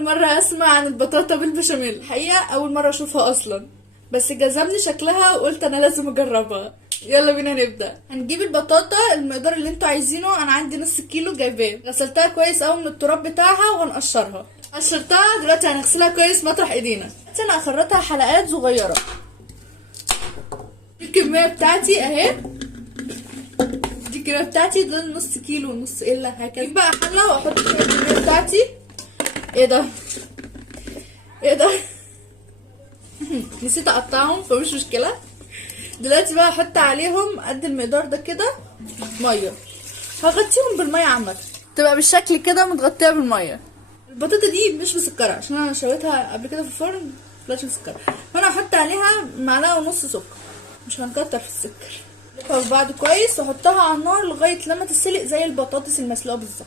اول مره اسمع عن البطاطا بالبشاميل، الحقيقه اول مره اشوفها اصلا، بس جذبني شكلها وقلت انا لازم اجربها. يلا بينا نبدا. هنجيب البطاطا المقدار اللي انتوا عايزينه، انا عندي نص كيلو جايباه، غسلتها كويس قوي من التراب بتاعها وهنقشرها. قشرتها دلوقتي هنغسلها كويس مطرح ايدينا. انا اخرطها حلقات صغيره. الكميه بتاعتي اهي، دي الكميه بتاعتي، دول نص كيلو ونص الا هكذا. اجيب بقى حله واحط فيها الكميه بتاعتي. ايه ده ايه ده نسيت اقطعهم فمش مشكله. دلوقتي بقى هحط عليهم قد المقدار ده كده ميه، هغطيهم بالميه عامه تبقى بالشكل كده متغطيه بالميه. البطاطا دي مش مسكره عشان انا شويتها قبل كده في الفرن، مش مسكره، فانا هحط عليها معلقه ونص سكر، مش هنكتر في السكر. نقلبها في بعض كويس واحطها على النار لغايه لما تتسلق زي البطاطس المسلوقه بالظبط.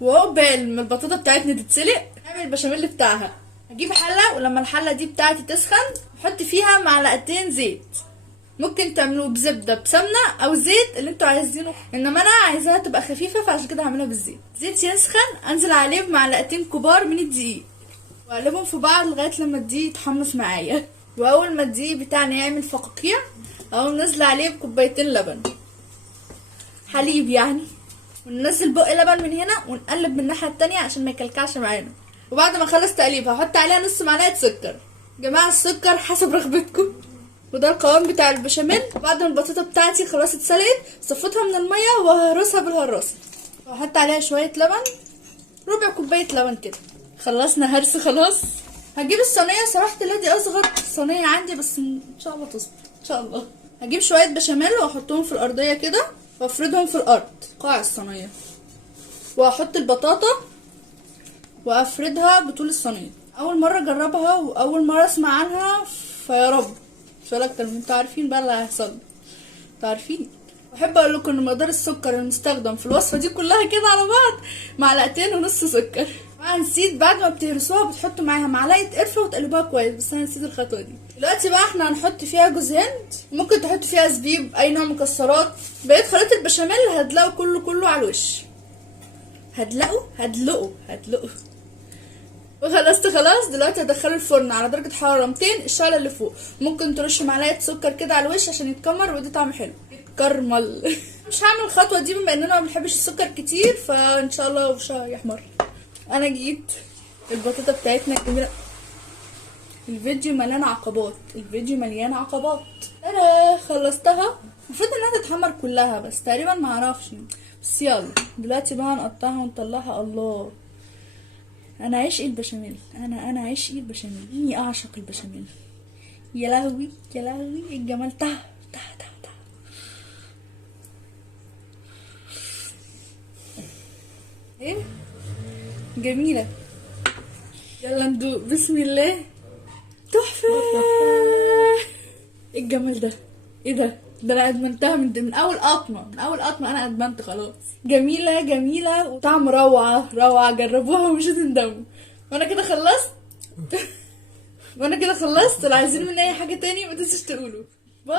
وعقبال ما البطاطا بتاعتنا تتسلق نعمل البشاميل بتاعها. هجيب حله، ولما الحله دي بتاعتي تسخن احط فيها معلقتين زيت، ممكن تعملوه بزبده بسمنه او زيت اللي انتوا عايزينه، انما انا عايزاها تبقى خفيفه فعشان كده هعملها بالزيت. زيت يسخن انزل عليه بمعلقتين كبار من الدقيق واقلبهم في بعض لغايه لما الدقيق يتحمص معايا. واول ما الدقيق بتاعنا يعمل فقاقيع اقوم نازله عليه بكوبايتين لبن، حليب يعني، وننزل بق لبن من هنا ونقلب من الناحيه التانية عشان ما يكلكعش معانا. وبعد ما اخلص تقليب هحط عليها نص معلقه سكر. جماعه السكر حسب رغبتكم. وده القوام بتاع البشاميل. بعد ما البطاطا بتاعتي خلاص اتسلقت صفيتها من الميه وهرسها بالهراسه، وهحط عليها شويه لبن، ربع كوبايه لبن كده. خلصنا هرس خلاص. هجيب الصينيه، سمحت الله دي اصغر صينيه عندي بس ان شاء الله تظبط ان شاء الله. هجيب شويه بشاميل واحطهم في الارضيه كده وافردهم في الارض قاع الصينيه، واحط البطاطا وافردها بطول الصينيه. اول مره اجربها واول مره اسمع عنها، فيا رب مش هقول اكتر من انتوا عارفين بقى اللي هيحصل، انتوا عارفين. بحب اقول لكم ان مقدار السكر المستخدم في الوصفه دي كلها كده على بعض معلقتين ونص سكر. انا نسيت بعد ما بتهرسوها بتحطوا معاها معلقه قرفه وتقلبوها كويس، بس انا نسيت الخطوه دي. دلوقتي بقى احنا هنحط فيها جوز هند، ممكن تحطوا فيها زبيب، اي نوع مكسرات. بقيت خليط البشاميل هدلقه كله على الوش، هدلقه وخلصت خلاص. دلوقتي هدخله الفرن على درجه حراره 200، الشعله اللي فوق. ممكن ترش معلقه سكر كده على الوش عشان يتكمر ويدي طعم حلو، يتكرمل. مش هعمل الخطوه دي بما اننا ما بنحبش السكر كتير، فان شاء الله وش يحمر. انا جيت البطاطا بتاعتنا الجميله. الفيديو مليان عقبات، انا خلصتها. المفروض انها تتحمر كلها بس تقريبا ما اعرفش، بس يلا دلوقتي بقى نقطعها ونطلعها. الله، انا عشق البشاميل، انا عشق البشاميل، اني اعشق البشاميل. يا لهوي الجمال. ايه جميله. يلا ندوق، بسم الله. تحفه. ايه الجمال ده، ايه ده انا ادمنتها من اول قطمه، انا ادمنت خلاص. جميله وطعم روعه، جربوها ومش هتندموا. وانا كده خلصت. لو عايزين مني اي حاجه تاني ما تنسوش تقولوا. باي.